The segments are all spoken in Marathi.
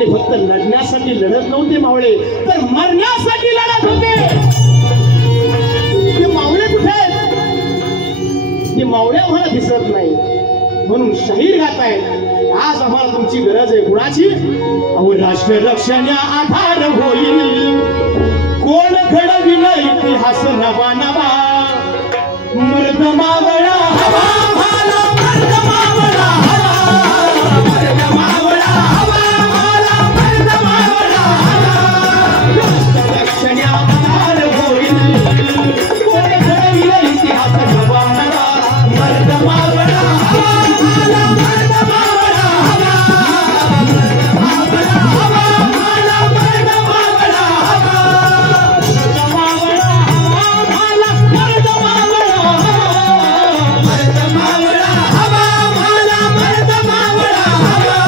आणि फक्त लढण्यासाठी लढत नव्हते मावळे, तर मरण्यासाठी लढत होते. ते मावळे कुठे आहेत? ते मावळे आम्हाला दिसत नाही, म्हणून शाहीर गातायत. आज आम्हाला तुमची गरज आहे. कुणाची? अहो राष्ट्र रक्षण आधार होईल, कोण घडविल इतिहास नवा नवा. मर्द मावळा हवा मला, मर्द मावळा हवा, मर्द मावळा हवा मला, मर्द मावळा हवा. राष्ट्र रक्षण आधार होईल, कोण घडविल इतिहास नवा नवा. मर्द मावळा हवा मला, मर्द मावळा हवा, मर्द मावळा हवा मला, मर्द मावळा हवा. मर्द मावळा हवा मला, मर्द मावळा हवा, मर्द मावळा हवा मला, मर्द मावळा हवा.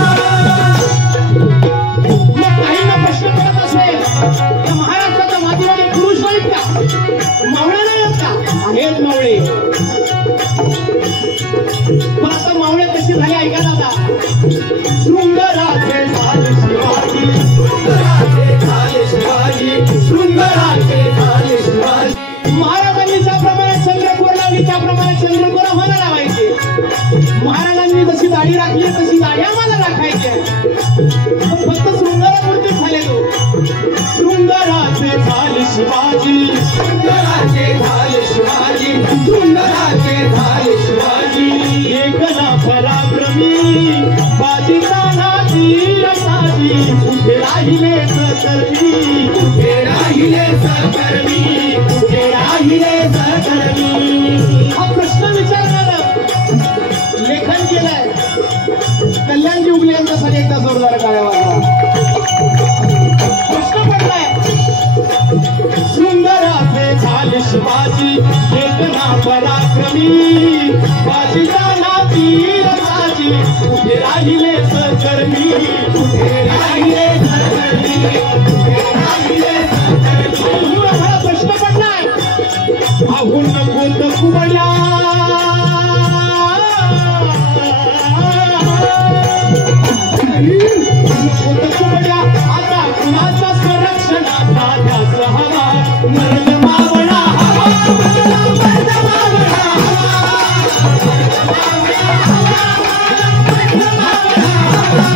मग काहींना प्रश्न पडत असेल, तर महाराष्ट्राच्या मातीमध्ये पुरुष नाहीत का? मावळे नाहीत का? आहेत मावळे. पण आता मावळे कशी झाले ऐका दादा. शृंगराचे झाले शिवाजी, शृंगराचे झाले शिवाजी, शृंगराचे झाले शिवाजी. महाराजांनी ज्याप्रमाणे चंद्रपूर लावली त्याप्रमाणे चंद्रपूर आम्हाला लावायचे. महाराजांनी जशी दाढी राखली तशी दाढी आम्हाला राखायची. फक्त शृंगारापुरते झाले तो. शृंगराचे झाले शिवाजी, शृंगराचे झाले शिवाजी, शृंगराचे झाले शिवाजी. एकला पराक्रमी बाजीचा नाती असाजी, कुठे राहिले सकर्मी, कुठे राहिले सकर्मी, कुठे राहिले सकर्मी. हा प्रश्न विचारणारा लेखन केलंय कल्याणजी उगले यांच्यासाठी. एकदा जोरदार टाळ्या वाजवा. प्रश्न पडलाय. सुंदराचे झाले शिवाजी, एकना पराक्रमी बाजीचा नाती असाजी, कुठे राहिले सकर्मी, कुठे राहिले सकर्मी, कुठे राहिले सकर्मी. हा प्रश्न पडलाय. आहुन नको कुबड्या, आता कुणाच्या संरक्षणाचा ध्यास हवा. मर्द मावळा हवा मला, मर्द मावळा हवा, मर्द मावळा हवा, मर्द मावळा हवा.